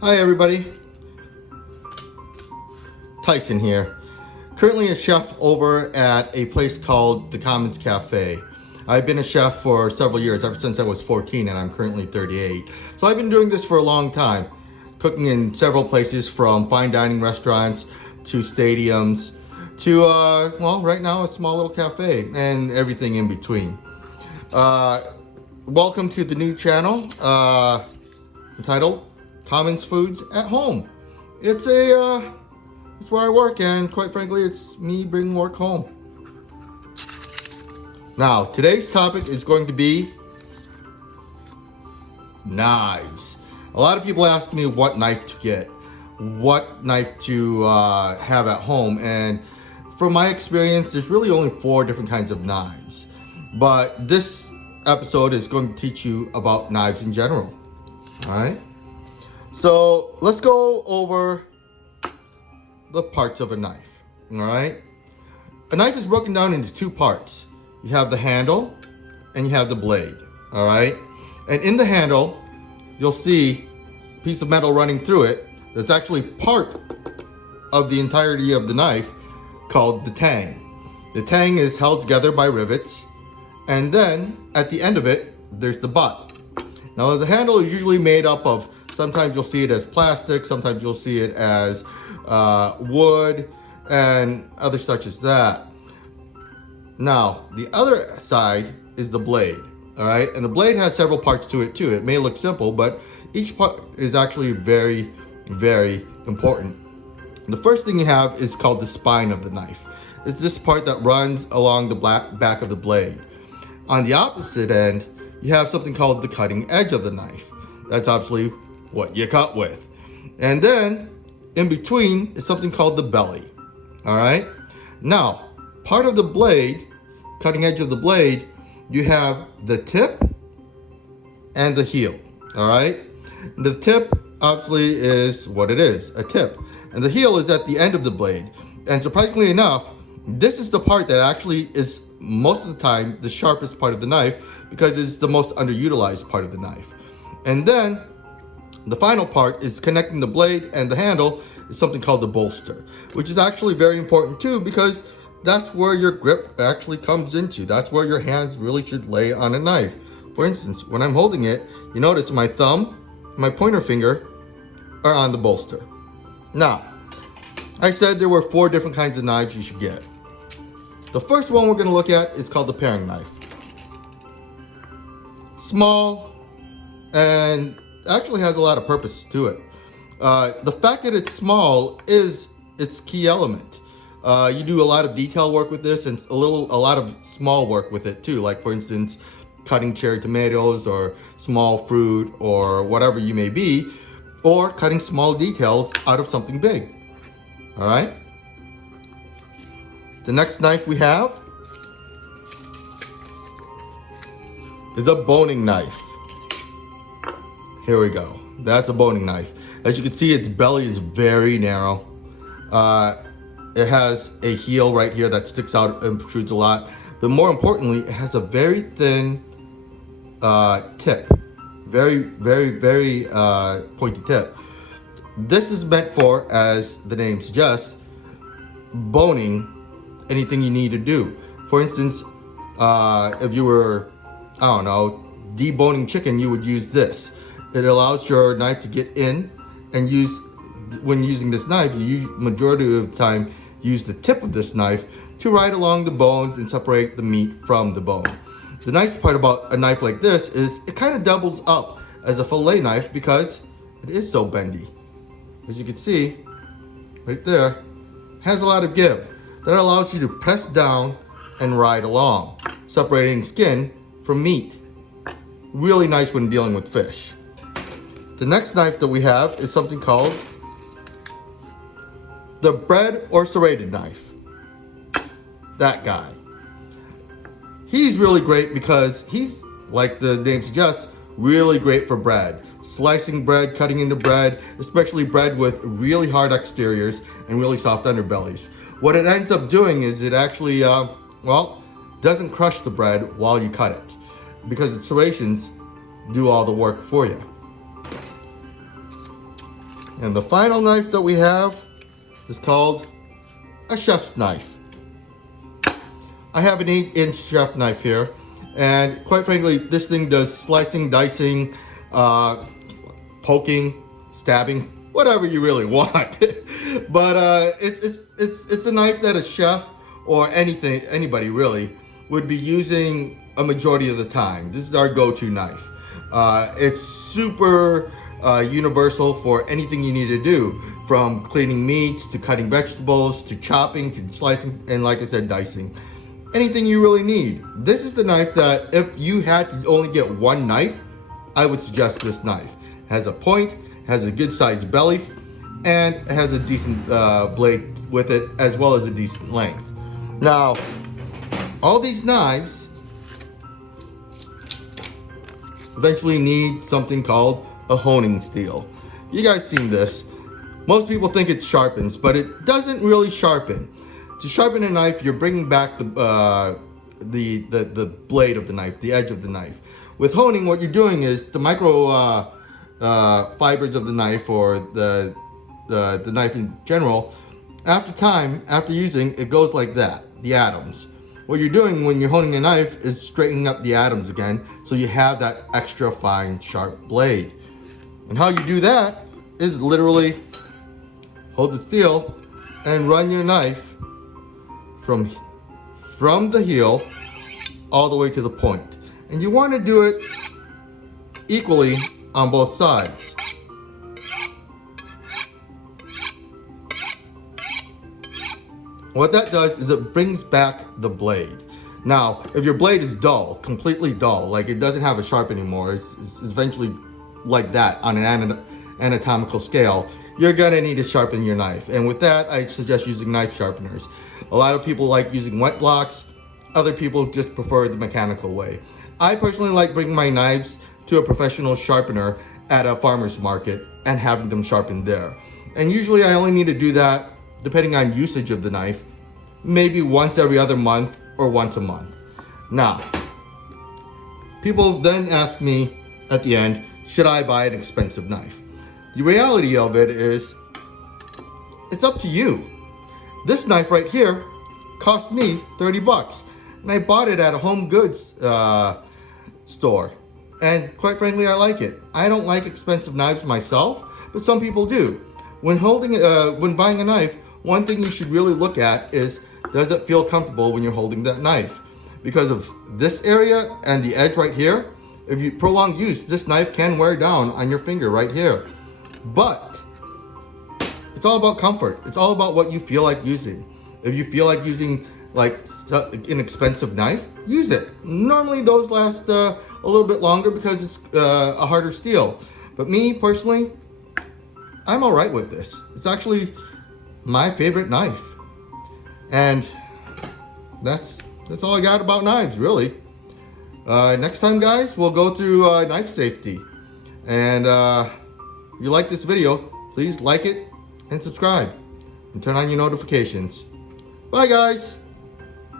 Hi everybody, Tyson here. Currently a chef over at a place called the Commons Cafe. I've been a chef for several years, ever since I was 14 and I'm currently 38. So I've been doing this for a long time, cooking in several places from fine dining restaurants to stadiums to, well, right now a small little cafe and everything in between. Welcome to the new channel entitled Commons Foods at Home. It's where I work, and quite frankly, it's me bringing work home. Now, today's topic is going to be knives. A lot of people ask me what knife to get, what knife to have at home, and from my experience, there's really only 4 different kinds of knives. But this episode is going to teach you about knives in general. All right? So let's go over the parts of a knife. All right? A knife is broken down into 2 parts. You have the handle and you have the blade. All right? And in the handle, you'll see a piece of metal running through it that's actually part of the entirety of the knife called the tang. The tang is held together by rivets, and then at the end of it, there's the butt. Now the handle is usually made up of, sometimes you'll see it as plastic, sometimes you'll see it as wood, and other such as that. Now, the other side is the blade, all right? And the blade has several parts to it too. It may look simple, but each part is actually very, very important. And the first thing you have is called the spine of the knife. It's this part that runs along the back of the blade. On the opposite end, you have something called the cutting edge of the knife. That's obviously what you cut with. And then in between is something called the belly. All right? Now, part of the blade, cutting edge of the blade, you have the tip and the heel. All right? The tip obviously is what it is, a tip. And the heel is at the end of the blade. And surprisingly enough, this is the part that actually is most of the time the sharpest part of the knife, because it's the most underutilized part of the knife. And then the final part is connecting the blade and the handle is something called the bolster, which is actually very important too, because that's where your grip actually comes into. That's where your hands really should lay on a knife. For instance, when I'm holding it, you notice my thumb, my pointer finger are on the bolster. Now, I said there were 4 different kinds of knives you should get. The first one we're going to look at is called the paring knife. Small and actually has a lot of purpose to it. The fact that it's small is its key element. You do a lot of detail work with this and a lot of small work with it too. Like for instance, cutting cherry tomatoes or small fruit or whatever you may be, or cutting small details out of something big. All right? The next knife we have is a boning knife. Here we go. That's a boning knife. As you can see, its belly is very narrow. It has a heel right here that sticks out and protrudes a lot. But more importantly, it has a very thin tip. Very, very, very pointy tip. This is meant for, as the name suggests, boning anything you need to do. For instance, if you were, I don't know, deboning chicken, you would use this. It allows your knife to get in and when using this knife, you majority of the time use the tip of this knife to ride along the bone and separate the meat from the bone. The nice part about a knife like this is it kind of doubles up as a fillet knife because it is so bendy. As you can see, right there, has a lot of give. That allows you to press down and ride along, separating skin from meat. Really nice when dealing with fish. The next knife that we have is something called the bread or serrated knife. That guy. He's really great because he's, like the name suggests, really great for bread. Slicing bread, cutting into bread, especially bread with really hard exteriors and really soft underbellies. What it ends up doing is it actually, doesn't crush the bread while you cut it, because the serrations do all the work for you. And the final knife that we have is called a chef's knife. I have an 8-inch chef knife here, and quite frankly, this thing does slicing, dicing, poking, stabbing, whatever you really want. But it's a knife that a chef or anybody really would be using a majority of the time. This is our go-to knife. It's super universal for anything you need to do, from cleaning meats to cutting vegetables to chopping to slicing, and like I said, dicing. Anything you really need. This is the knife that if you had to only get one knife, I would suggest this knife. It has a point, has a good sized belly, and it has a decent blade with it, as well as a decent length. Now, all these knives eventually need something called a honing steel. You guys seen this. Most people think it sharpens, but it doesn't really sharpen. To sharpen a knife, you're bringing back the blade of the knife, the edge of the knife. With honing, what you're doing is the micro fibers of the knife, or the knife in general, after using, it goes like that, the atoms. What you're doing when you're honing a knife is straightening up the atoms again, so you have that extra fine, sharp blade. And how you do that is literally hold the steel and run your knife from the heel all the way to the point. And you want to do it equally on both sides. What that does is it brings back the blade. Now, if your blade is dull, completely dull, like it doesn't have a sharp anymore, it's eventually like that on an anatomical scale, you're gonna need to sharpen your knife. And with that, I suggest using knife sharpeners. A lot of people like using wet blocks. Other people just prefer the mechanical way. I personally like bringing my knives to a professional sharpener at a farmer's market and having them sharpened there. And usually I only need to do that, depending on usage of the knife, maybe once every other month or once a month. Now, people then ask me at the end, should I buy an expensive knife? The reality of it is, it's up to you. This knife right here cost me 30 bucks, and I bought it at a home goods store. And quite frankly, I like it. I don't like expensive knives myself, but some people do. When buying a knife, one thing you should really look at is, does it feel comfortable when you're holding that knife? Because of this area and the edge right here, if you prolong use, this knife can wear down on your finger right here. But it's all about comfort. It's all about what you feel like using. If you feel like using like an expensive knife, use it. Normally those last a little bit longer because it's a harder steel. But me personally, I'm all right with this. It's actually my favorite knife. And that's all I got about knives, really. Next time, guys, we'll go through knife safety. And if you like this video, please like it and subscribe and turn on your notifications. Bye, guys.